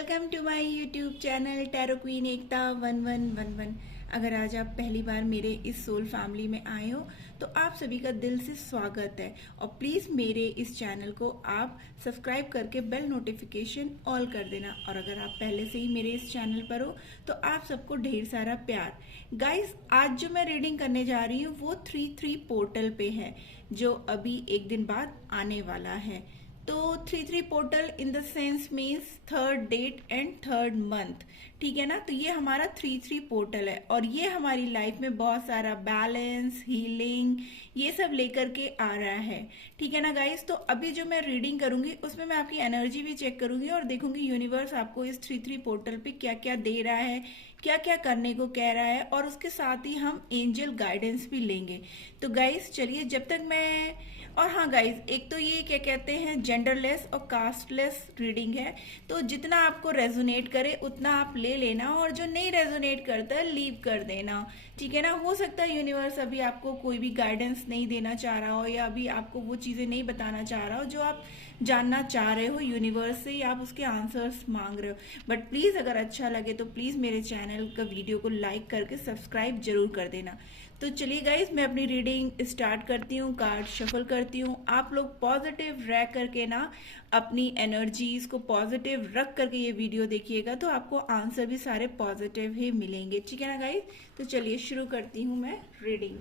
Welcome to my YouTube channel tarot queen Ekta 1111। अगर आज आप पहली बार मेरे इस सोल फैमिली में आए हो तो आप सभी का दिल से स्वागत है। और प्लीज़ मेरे इस चैनल को आप सब्सक्राइब करके बेल नोटिफिकेशन ऑल कर देना। और अगर आप पहले से ही मेरे इस चैनल पर हो तो आप सबको ढेर सारा प्यार। गाइस, आज जो मैं रीडिंग करने जा रही हूँ वो 3-3 पोर्टल पे है, जो अभी एक दिन बाद आने वाला है। तो 3-3 portal in the sense means third date and third month, ठीक है ना। तो ये हमारा 3-3 पोर्टल है और ये हमारी लाइफ में बहुत सारा बैलेंस, हीलिंग, ये सब लेकर के आ रहा है, ठीक है ना गाइस। तो अभी जो मैं रीडिंग करूंगी उसमें मैं आपकी एनर्जी भी चेक करूंगी और देखूंगी यूनिवर्स आपको इस 3-3 पोर्टल पे क्या क्या दे रहा है, क्या क्या करने को कह रहा है, और उसके साथ ही हम एंजल गाइडेंस भी लेंगे। तो गाइस चलिए, जब तक मैं, और हाँ गाइस, एक तो ये क्या कहते हैं, जेंडरलेस और कास्टलेस रीडिंग है, तो जितना आपको रेजोनेट करे उतना आप ले लेना और जो नहीं रेजोनेट करता है लीव कर देना, ठीक है ना। हो सकता है यूनिवर्स अभी आपको कोई भी गाइडेंस नहीं देना चाह रहा हो या अभी आपको वो चीज़ें नहीं बताना चाह रहा हो जो आप जानना चाह रहे हो यूनिवर्स से, या आप उसके आंसर्स मांग रहे हो। बट प्लीज़ अगर अच्छा लगे तो प्लीज़ मेरे चैनल का वीडियो को लाइक करके सब्सक्राइब जरूर कर देना। तो चलिए गाइज, मैं अपनी रीडिंग स्टार्ट करती हूँ, कार्ड शफल करती हूँ। आप लोग पॉजिटिव रह करके ना अपनी एनर्जीज को पॉजिटिव रख करके ये वीडियो देखिएगा तो आपको आंसर भी सारे पॉजिटिव ही मिलेंगे, ठीक है ना गाइज। तो चलिए शुरू करती हूँ मैं रीडिंग।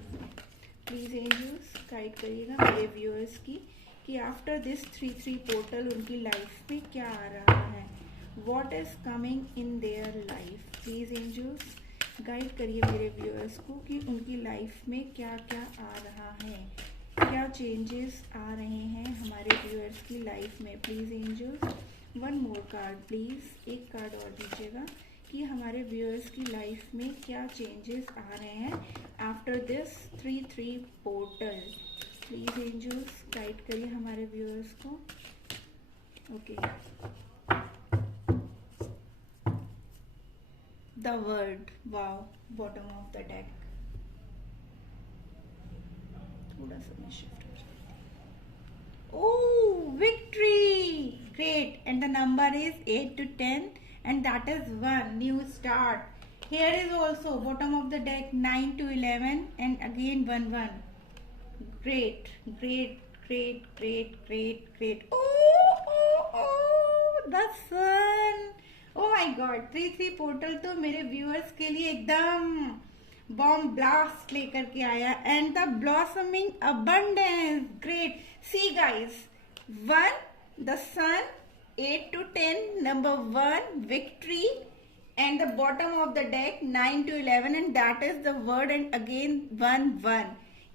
प्लीज एंजल्स गाइड करिएगा मेरे व्यूअर्स की कि आफ्टर दिस 3-3 पोर्टल उनकी लाइफ में क्या आ रहा है, what is coming in their life. Please angels guide करिए मेरे व्यूअर्स को कि उनकी लाइफ में क्या क्या आ रहा है, क्या चेंजेस आ रहे हैं हमारे व्यूअर्स की लाइफ में। Please angels one more card please, एक कार्ड और दीजिएगा कि हमारे व्यूअर्स की लाइफ में क्या चेंजेस आ रहे हैं after this 3-3 portal. Please angels guide करिए हमारे व्यूअर्स को। Okay, the word, wow, bottom of the deck. थोड़ा सा मैं शिफ्ट हो जाती हूँ। Oh, victory, great, and the number is 8 to 10 and that is 1, new start. Here is also bottom of the deck 9 to 11 and again 1. Great, great, great, great, great, great. Oh, the sun. Oh my God, 3-3 portal तो मेरे viewers के लिए एकदम bomb blast लेकर के आया। And the blossoming abundance, great. See guys, 1 the sun, 8 to 10, number 1 victory, and the bottom of the deck 9 to 11 and that is the word and again 1.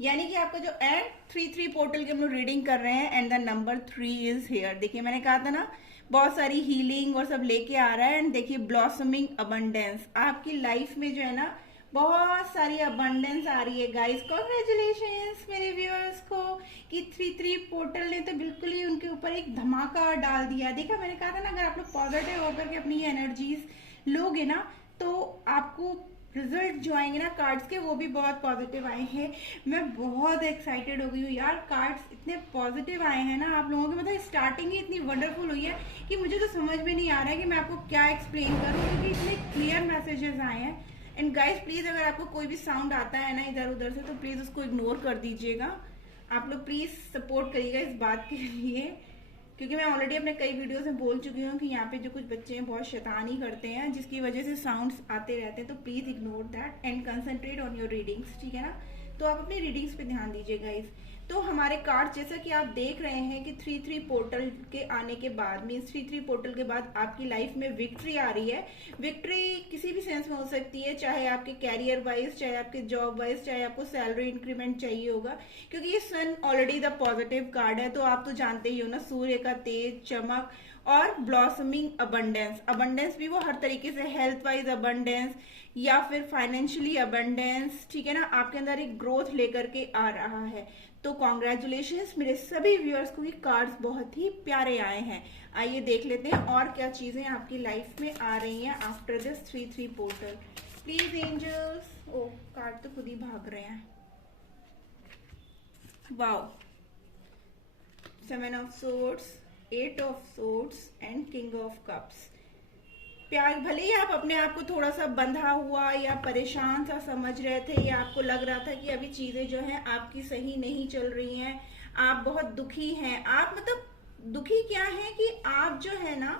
यानी कि आपका जो एंड 3-3 पोर्टल की हम लोग रीडिंग कर रहे हैं and the number 3 is here. देखिए मैंने कहा था ना, बहुत सारी हीलिंग और सब लेके आ रहा है। एंड देखिए ब्लॉसमिंग अबंडेंस, आपकी लाइफ में जो है ना बहुत सारी अबंडेंस आ रही है गाइस। कॉन्ग्रेचुलेशंस मेरे व्यूअर्स को कि 3-3 पोर्टल ने तो बिल्कुल ही उनके ऊपर एक धमाका डाल दिया। देखा, मैंने कहा था ना, अगर आप लोग पॉजिटिव होकर के अपनी एनर्जीज लोगे ना तो आपको रिजल्ट जो आएंगे ना कार्ड्स के, वो भी बहुत पॉजिटिव आए हैं। मैं बहुत एक्साइटेड हो गई हूँ यार, कार्ड्स इतने पॉजिटिव आए हैं ना आप लोगों के, मतलब स्टार्टिंग ही इतनी वंडरफुल हुई है कि मुझे तो समझ में नहीं आ रहा है कि मैं आपको क्या एक्सप्लेन करूँ, क्योंकि इतने क्लियर मैसेजेस आए हैं। एंड गाइस प्लीज, अगर आपको कोई भी साउंड आता है ना इधर उधर से तो प्लीज उसको इग्नोर कर दीजिएगा। आप लोग प्लीज सपोर्ट करिएगा इस बात के लिए, क्योंकि मैं ऑलरेडी अपने कई वीडियोस में बोल चुकी हूँ कि यहाँ पे जो कुछ बच्चे हैं बहुत शैतानी करते हैं जिसकी वजह से साउंड्स आते रहते हैं। तो please ignore that and concentrate on your readings, ठीक है ना। तो आप अपनी रीडिंग्स पे ध्यान दीजिए गाइस। तो हमारे कार्ड जैसा कि आप देख रहे हैं कि 3-3 पोर्टल के आने के बाद, मीन्स 3-3 पोर्टल के बाद आपकी लाइफ में विक्ट्री आ रही है। विक्ट्री किसी भी सेंस में हो सकती है, चाहे आपके कैरियर वाइज, चाहे आपके जॉब वाइज, चाहे आपको सैलरी इंक्रीमेंट चाहिए होगा, क्योंकि ये सन ऑलरेडी द पॉजिटिव कार्ड है। तो आप तो जानते ही हो ना, सूर्य का तेज, चमक और ब्लॉसमिंग अबंडेंस। अबंडेंस भी वो हर तरीके से, हेल्थ वाइज अबंडेंस या फिर फाइनेंशियली अबंडेंस, ठीक है ना, आपके अंदर एक ग्रोथ लेकर के आ रहा है। तो कॉन्ग्रेचुलेशंस मेरे सभी व्यूअर्स को, ये कार्ड्स बहुत ही प्यारे आए हैं। आइए देख लेते हैं और क्या चीजें आपकी लाइफ में आ रही हैं after this 3-3 portal. Please angels, oh card तो खुद ही भाग रहे हैं। Wow, 7 of swords, 8 of swords and king of cups. प्यार, भले ही आप अपने आप को थोड़ा सा बंधा हुआ या परेशान सा समझ रहे थे, या आपको लग रहा था कि अभी चीजें जो है आपकी सही नहीं चल रही हैं, आप बहुत दुखी हैं। आप मतलब दुखी क्या है कि आप जो है ना,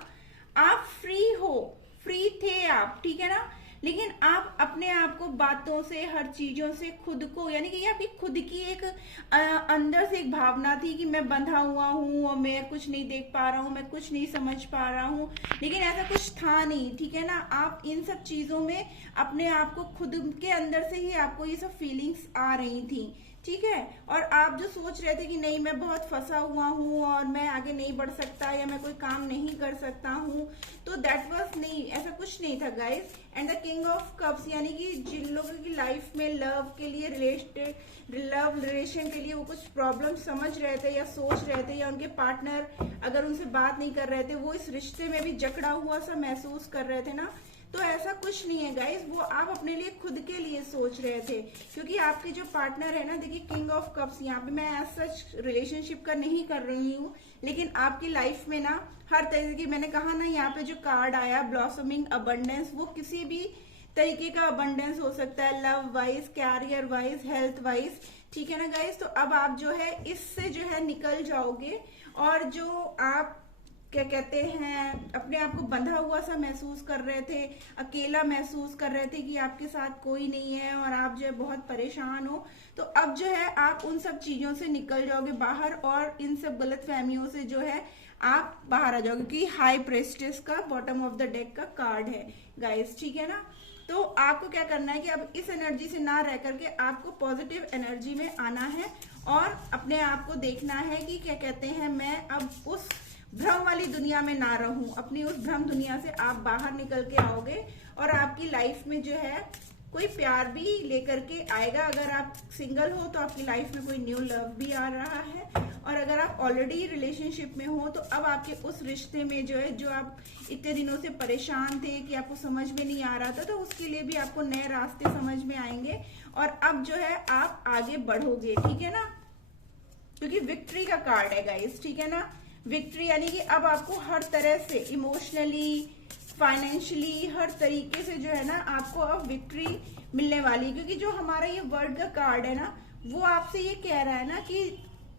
आप फ्री हो, फ्री थे आप, ठीक है ना, लेकिन आप अपने आप को बातों से, हर चीजों से खुद को, यानी कि ये आपकी खुद की एक अंदर से एक भावना थी कि मैं बंधा हुआ हूँ और मैं कुछ नहीं देख पा रहा हूँ, मैं कुछ नहीं समझ पा रहा हूँ, लेकिन ऐसा कुछ था नहीं, ठीक है ना। आप इन सब चीजों में अपने आप को, खुद के अंदर से ही आपको ये सब फीलिंग्स आ रही थी, ठीक है। और आप जो सोच रहे थे कि नहीं मैं बहुत फंसा हुआ हूँ और मैं आगे नहीं बढ़ सकता, या मैं कोई काम नहीं कर सकता हूँ, तो दैट वाज नहीं, ऐसा कुछ नहीं था guys. And the king of cups, यानी कि जिन लोगों की लाइफ में लव के लिए लव रिलेशन के लिए वो कुछ प्रॉब्लम समझ रहे थे या सोच रहे थे, या उनके पार्टनर अगर उनसे बात नहीं कर रहे थे, वो इस रिश्ते में भी जकड़ा हुआ सा महसूस कर रहे थे ना, तो ऐसा कुछ नहीं है गाइस, वो आप अपने लिए, खुद के लिए सोच रहे थे। क्योंकि आपके जो पार्टनर है ना, देखिए किंग ऑफ कप्स, यहाँ पे मैं एज सच रिलेशनशिप का नहीं कर रही हूँ, लेकिन आपकी लाइफ में ना हर तरीके की, मैंने कहा ना यहाँ पे जो कार्ड आया ब्लॉसमिंग अबंडेंस, वो किसी भी तरीके का अबंडेंस हो सकता है, love wise, career wise, health wise, ठीक है ना गाइस। तो अब आप जो है इससे जो है निकल जाओगे, और जो आप क्या कहते हैं, अपने आप को बंधा हुआ सा महसूस कर रहे थे, अकेला महसूस कर रहे थे कि आपके साथ कोई नहीं है और आप जो है बहुत परेशान हो, तो अब जो है आप उन सब चीजों से निकल जाओगे बाहर, और इन सब गलत फहमियों से जो है आप बाहर आ जाओगे, क्योंकि हाई प्रेस्टिस का बॉटम ऑफ द डेक का कार्ड है गाइस, ठीक है ना। तो आपको क्या करना है कि अब इस एनर्जी से ना रह करके आपको पॉजिटिव एनर्जी में आना है, और अपने आप को देखना है कि क्या कहते हैं, मैं अब उस भ्रम वाली दुनिया में ना रहूं, अपनी उस भ्रम दुनिया से आप बाहर निकल के आओगे, और आपकी लाइफ में जो है कोई प्यार भी लेकर के आएगा। अगर आप सिंगल हो तो आपकी लाइफ में कोई न्यू लव भी आ रहा है, और अगर आप ऑलरेडी रिलेशनशिप में हो तो अब आपके उस रिश्ते में जो है, जो आप इतने दिनों से परेशान थे कि आपको समझ में नहीं आ रहा था, तो उसके लिए भी आपको नए रास्ते समझ में आएंगे, और अब जो है आप आगे बढ़ोगे, ठीक है ना, क्योंकि विक्ट्री का कार्ड है गाइस, ठीक है ना। विक्ट्री यानी कि अब आपको हर तरह से इमोशनली, फाइनेंशियली, हर तरीके से जो है ना आपको अब विक्ट्री मिलने वाली, क्योंकि जो हमारा ये वर्ड का कार्ड है ना, वो आपसे ये कह रहा है ना कि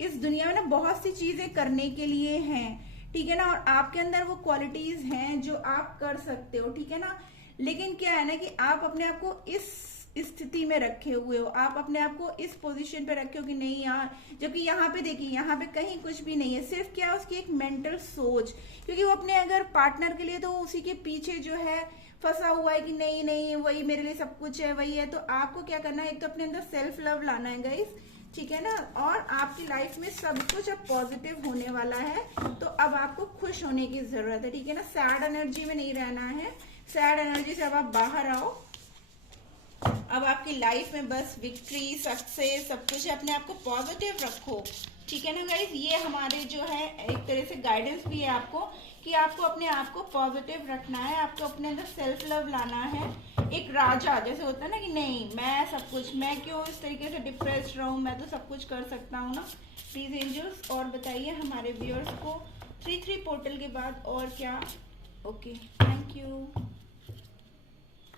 इस दुनिया में ना बहुत सी चीजें करने के लिए हैं, ठीक है ना, और आपके अंदर वो क्वालिटीज हैं जो आप कर सकते हो, ठीक है ना। लेकिन क्या है ना कि आप अपने आप को इस स्थिति में रखे हुए हो, आप अपने आप को इस पोजीशन पे रखे हो कि नहीं यार, जबकि यहाँ पे देखिए, यहाँ पे कहीं कुछ भी नहीं है, सिर्फ क्या है उसकी एक मेंटल सोच, क्योंकि वो अपने अगर पार्टनर के लिए तो उसी के पीछे जो है फंसा हुआ है कि नहीं नहीं वही मेरे लिए सब कुछ है, वही है। तो आपको क्या करना है, एक तो अपने अंदर सेल्फ लव लाना है गाइस, ठीक है ना, और आपकी लाइफ में सब कुछ अब पॉजिटिव होने वाला है, तो अब आपको खुश होने की जरूरत है, ठीक है ना। सैड एनर्जी में नहीं रहना है, सैड एनर्जी से अब आप बाहर आओ, अब आपकी लाइफ में बस विक्ट्री, सक्सेस, सब कुछ है, अपने आप को पॉजिटिव रखो, ठीक है ना गाइस। ये हमारे जो है एक तरह से गाइडेंस भी है आपको, कि आपको अपने आप को पॉजिटिव रखना है, आपको अपने अंदर सेल्फ लव लाना है, एक राजा जैसे होता है ना कि नहीं मैं सब कुछ, मैं क्यों इस तरीके से डिप्रेस्ड रहूं, मैं तो सब कुछ कर सकता हूँ ना। प्लीज एंजल्स और बताइए हमारे व्यूअर्स को 3-3 पोर्टल के बाद और क्या। Okay, thank you.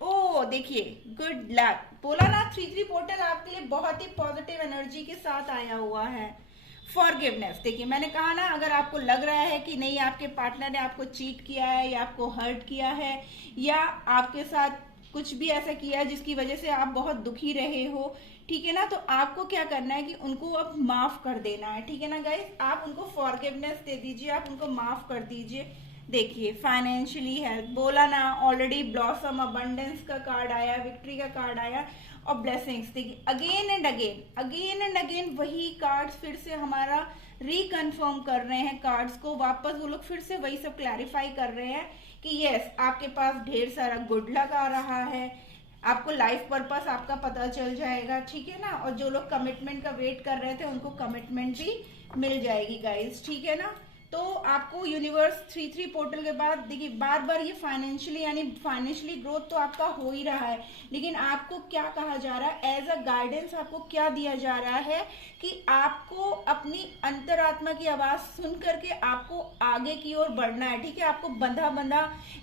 ओ देखिए, गुड लक बोला ना, 3-3 पोर्टल आपके लिए बहुत ही पॉजिटिव एनर्जी के साथ आया हुआ है। फॉरगिवनेस, देखिए मैंने कहा ना, अगर आपको लग रहा है कि नहीं आपके पार्टनर ने आपको चीट किया है, या आपको हर्ट किया है, या आपके साथ कुछ भी ऐसा किया है जिसकी वजह से आप बहुत दुखी रहे हो, ठीक है ना, तो आपको क्या करना है कि उनको अब माफ कर देना है, ठीक है ना गाइस। आप उनको फॉरगिवनेस दे दीजिए, आप उनको माफ कर दीजिए। देखिए फाइनेंशियली हेल्प बोला ना, ऑलरेडी ब्लॉसम अबंडेंस का कार्ड आया, विक्ट्री का कार्ड आया, और ब्लेसिंग्स। देखिए अगेन एंड अगेन वही कार्ड्स फिर से हमारा रिकन्फर्म कर रहे हैं, कार्ड्स को वापस वो लोग फिर से वही सब क्लैरिफाई कर रहे हैं कि यस आपके पास ढेर सारा गुड लक आ रहा है, आपको लाइफ पर्पस आपका पता चल जाएगा, ठीक है ना। और जो लोग कमिटमेंट का वेट कर रहे थे उनको कमिटमेंट भी मिल जाएगी गाइस, ठीक है ना। तो आपको यूनिवर्स 3-3 पोर्टल के बाद देखिए बार बार ये फाइनेंशियली यानी फाइनेंशियली ग्रोथ तो आपका हो ही रहा है, लेकिन आपको क्या कहा जा रहा है एज अ गाइडेंस, आपको क्या दिया जा रहा है कि आपको अपनी अंतरात्मा की आवाज सुन करके आपको आगे की ओर बढ़ना है। ठीक है, आपको बंधा बंधा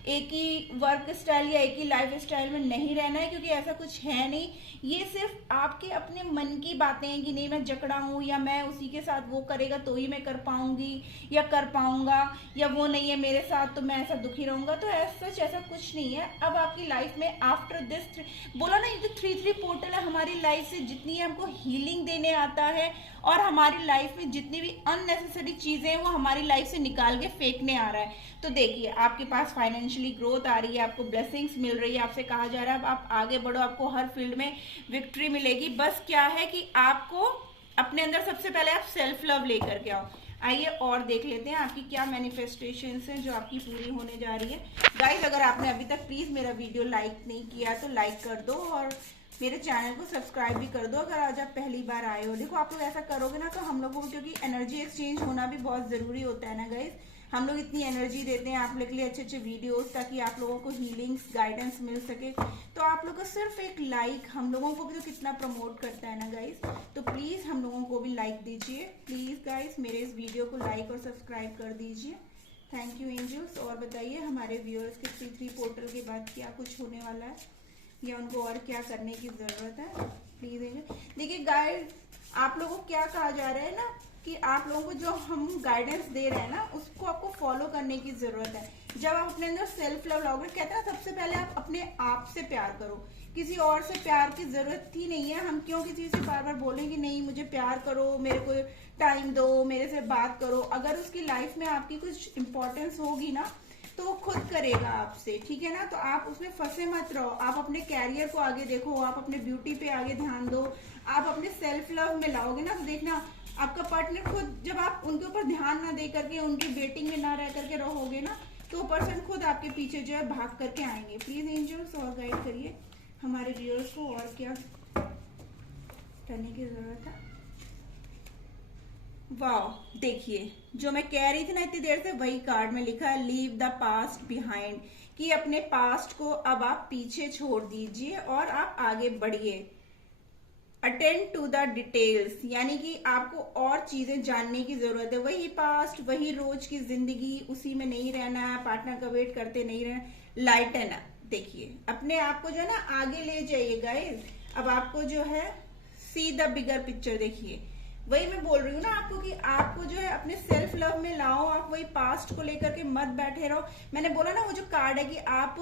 एक ही वर्क स्टाइल या एक ही लाइफ स्टाइल में नहीं रहना है, क्योंकि ऐसा कुछ है नहीं। ये सिर्फ आपके अपने मन की बातें हैं कि नहीं मैं जकड़ा हूं, या मैं उसी के साथ वो करेगा तो ही मैं कर पाऊंगी या कर पाऊंगा, या वो नहीं है मेरे साथ तो मैं ऐसा दुखी रहूंगा। तो सच ऐसा कुछ नहीं है। अब आपकी लाइफ में आफ्टर दिस बोला ना, ये जो 3-3 पोर्टल है हमारी लाइफ से जितनी हमको हीलिंग देने आता है और हमारी लाइफ में जितनी भी अननेसेसरी चीजें हैं वो हमारी लाइफ से निकाल के फेंकने आ रहा है। तो देखिए आपके पास फाइनेंशियली ग्रोथ आ रही है, आपको ब्लेसिंग्स मिल रही है, आपसे कहा जा रहा है अब आप आगे बढ़ो, आपको हर फील्ड में विक्ट्री मिलेगी। बस क्या है कि आपको अपने अंदर सबसे पहले आप सेल्फ लव लेकर के आओ। आइए और देख लेते हैं आपकी क्या मैनिफेस्टेशंस हैं जो आपकी पूरी होने जा रही है। गाइस अगर आपने अभी तक प्लीज मेरा वीडियो लाइक नहीं किया तो लाइक कर दो और मेरे चैनल को सब्सक्राइब भी कर दो अगर आज आप पहली बार आए हो। देखो आप लोग ऐसा करोगे ना तो हम लोगों को, क्योंकि एनर्जी एक्सचेंज होना भी बहुत जरूरी होता है ना गाइस, हम लोग इतनी एनर्जी देते हैं आप लोग के लिए अच्छे अच्छे वीडियोस ताकि आप लोगों को हीलिंग्स गाइडेंस मिल सके। तो आप लोग का सिर्फ एक लाइक हम लोगों को भी तो कितना प्रमोट करता है ना गाइस। तो प्लीज हम लोगों को भी लाइक दीजिए, प्लीज गाइस मेरे इस वीडियो को लाइक और सब्सक्राइब कर दीजिए। Thank you angels. और बताइए हमारे व्यूअर्स के 3-3 पोर्टल के बाद क्या कुछ होने वाला है या उनको और क्या करने की जरूरत है प्लीज। देखिए गाइस आप लोगों को क्या कहा जा रहा है ना कि आप लोगों को जो हम गाइडेंस दे रहे हैं ना उसको आपको फॉलो करने की जरूरत है। जब आप अपने अंदर सेल्फ लव लाओगे, कहते हैं सबसे पहले आप अपने आप से प्यार करो, किसी और से प्यार की जरूरत ही नहीं है। हम क्यों किसी से बार बार बोलें कि नहीं मुझे प्यार करो, मेरे को टाइम दो, मेरे से बात करो। अगर उसकी लाइफ में आपकी कुछ इंपॉर्टेंस होगी ना तो वो खुद करेगा आपसे, ठीक है ना। तो आप उसमें फंसे मत रहो, आप अपने कैरियर को आगे देखो, आप अपने ब्यूटी पे आगे ध्यान दो, आप अपने सेल्फ लव में लाओगे ना तो देखना आपका पार्टनर खुद, जब आप उनके ऊपर ध्यान ना दे करके उनकी वेटिंग में ना रह करके रहोगे ना तो पर्सन खुद आपके पीछे जो है भाग करके आएंगे। प्लीज एंजल्स और गाइड करिए हमारे व्यूअर्स को और क्या करने की जरूरत है। वाह देखिए जो मैं कह रही थी ना इतनी देर से वही कार्ड में लिखा है लीव द पास्ट बिहाइंड, कि अपने पास्ट को अब आप पीछे छोड़ दीजिए और आप आगे बढ़िए। अटेंड टू द डिटेल्स, यानी कि आपको और चीजें जानने की जरूरत है। वही पास्ट, वही रोज की जिंदगी, उसी में नहीं रहना है, पार्टनर का वेट करते नहीं रहना, लाइटन अप। देखिए अपने आप को जो है ना आगे ले जाइए गाइस। अब आपको जो है सी द बिगर पिक्चर, देखिए वही मैं बोल रही हूँ ना आपको कि आपको जो है अपने सेल्फ लव में लाओ, आप वही पास्ट को लेकर के मत बैठे रहो। मैंने बोला ना वो जो कार्ड है कि आप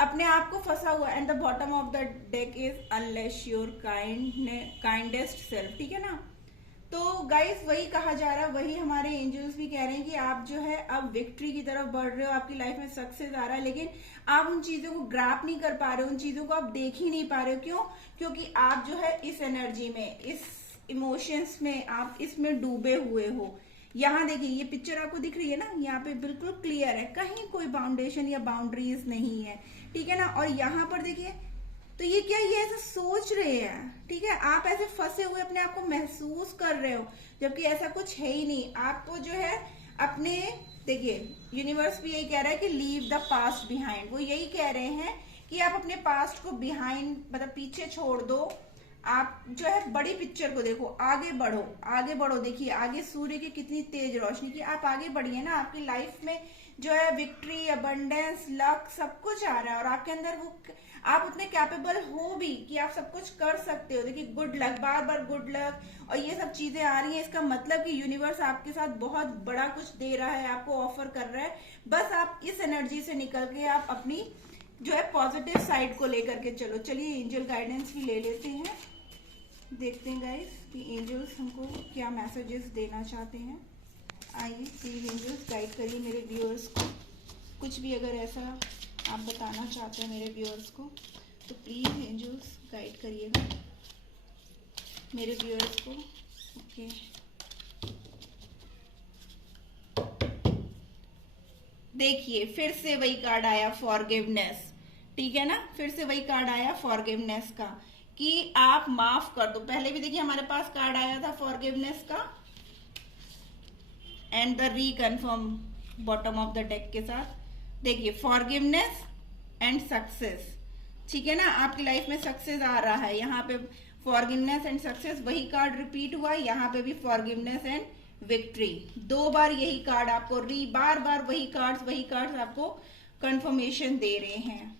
अपने आप को फंसा हुआ, and the bottom of the deck is unless your kindest self, ठीक है ना। तो गाइस वही कहा जा रहा है, वही हमारे एंजल्स भी कह रहे हैं कि आप जो है अब विक्ट्री की तरफ बढ़ रहे हो, आपकी लाइफ में सक्सेस आ रहा है, लेकिन आप उन चीजों को ग्रैप नहीं कर पा रहे हो, उन चीजों को आप देख ही नहीं पा रहे हो। क्यों? क्योंकि आप जो है इस एनर्जी में, इस इमोशंस में, आप इसमें डूबे हुए हो। यहाँ देखिए ये पिक्चर आपको दिख रही है ना, यहाँ पे बिल्कुल क्लियर है, कहीं कोई बाउंडेशन या बाउंड्रीज नहीं है, ठीक है ना। और यहाँ पर देखिए तो ये क्या, ये ऐसा सोच रहे हैं, ठीक है, आप ऐसे फंसे हुए अपने आप को महसूस कर रहे हो, जबकि ऐसा कुछ है ही नहीं। आपको जो है अपने, देखिए यूनिवर्स भी यही कह रहा है कि लीव द पास्ट बिहाइंड, वो यही कह रहे हैं कि आप अपने पास्ट को बिहाइंड मतलब पीछे छोड़ दो, आप जो है बड़ी पिक्चर को देखो, आगे बढ़ो, आगे बढ़ो। देखिए आगे सूर्य की कितनी तेज रोशनी की, आप आगे बढ़िए ना, आपकी लाइफ में जो है विक्ट्री, अबंडेंस, लक सब कुछ आ रहा है और आपके अंदर वो, आप उतने कैपेबल हो भी कि आप सब कुछ कर सकते हो। देखिए गुड लक, बार बार गुड लक और ये सब चीजें आ रही हैं, इसका मतलब कि यूनिवर्स आपके साथ बहुत बड़ा कुछ दे रहा है, आपको ऑफर कर रहा है। बस आप इस एनर्जी से निकल के आप अपनी जो है पॉजिटिव साइड को लेकर के चलो। चलिए एंजल गाइडेंस भी ले लेते हैं, देखते हैं गाइस कि एंजल्स हमको क्या मैसेजेस देना चाहते हैं। आइए प्लीज एंजल्स गाइड करिए मेरे व्यूअर्स को, कुछ भी अगर ऐसा आप बताना चाहते हैं मेरे व्यूअर्स को तो प्लीज एंजल्स गाइड करिएगा मेरे व्यूअर्स को। ओके देखिए फिर से वही कार्ड आया फॉरगिवनेस, ठीक है ना, फिर से वही कार्ड आया फॉरगिवनेस का कि आप माफ कर दो। पहले भी देखिए हमारे पास कार्ड आया था फॉरगिवनेस का, and the reconfirm bottom of the deck के साथ। देखिए फॉरगिवनेस एंड सक्सेस, ठीक है ना, आपकी लाइफ में सक्सेस आ रहा है। यहाँ पे फॉरगिवनेस एंड सक्सेस, वही कार्ड रिपीट हुआ, यहाँ पे भी फॉरगिवनेस एंड विक्ट्री। 2 बार यही कार्ड आपको बार बार वही कार्ड्स आपको कंफर्मेशन दे रहे हैं।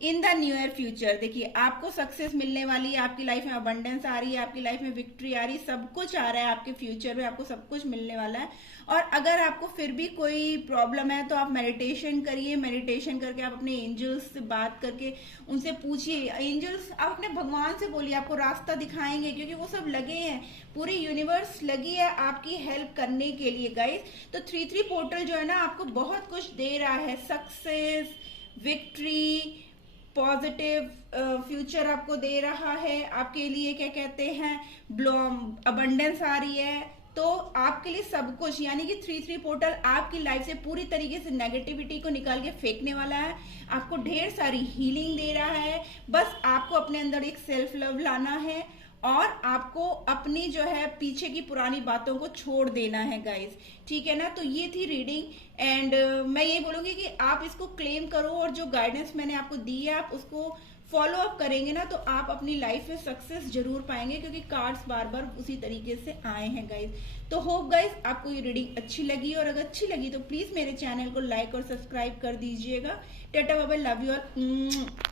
In the new year future, देखिए आपको सक्सेस मिलने वाली है, आपकी लाइफ में अबंडेंस आ रही है, आपकी लाइफ में विक्ट्री आ रही है, सब कुछ आ रहा है आपके फ्यूचर में, आपको सब कुछ मिलने वाला है। और अगर आपको फिर भी कोई प्रॉब्लम है तो आप मेडिटेशन करिए, मेडिटेशन करके आप अपने एंजल्स से बात करके उनसे पूछिए। एंजल्स, आप अपने भगवान से बोलिए, आपको रास्ता दिखाएंगे, क्योंकि वो सब लगे हैं, पूरी यूनिवर्स लगी है आपकी हेल्प करने के लिए गाइस। तो 3-3 पोर्टल जो है ना आपको बहुत कुछ दे रहा है, सक्सेस, विक्ट्री, पॉजिटिव फ्यूचर आपको दे रहा है, आपके लिए क्या कहते हैं अबंडेंस आ रही है, तो आपके लिए सब कुछ, यानी कि 3-3 पोर्टल आपकी लाइफ से पूरी तरीके से नेगेटिविटी को निकाल के फेंकने वाला है, आपको ढेर सारी हीलिंग दे रहा है। बस आपको अपने अंदर एक सेल्फ लव लाना है और आपको अपनी जो है पीछे की पुरानी बातों को छोड़ देना है गाइस, ठीक है ना। तो ये थी रीडिंग एंड मैं ये बोलूंगी कि आप इसको क्लेम करो और जो गाइडेंस मैंने आपको दी है आप उसको फॉलो अप करेंगे ना तो आप अपनी लाइफ में सक्सेस जरूर पाएंगे, क्योंकि कार्ड्स बार बार उसी तरीके से आए हैं गाइस। तो होप गाइस आपको ये रीडिंग अच्छी लगी, और अगर अच्छी लगी तो प्लीज मेरे चैनल को लाइक और सब्सक्राइब कर दीजिएगा। Tata bye bye, love you all.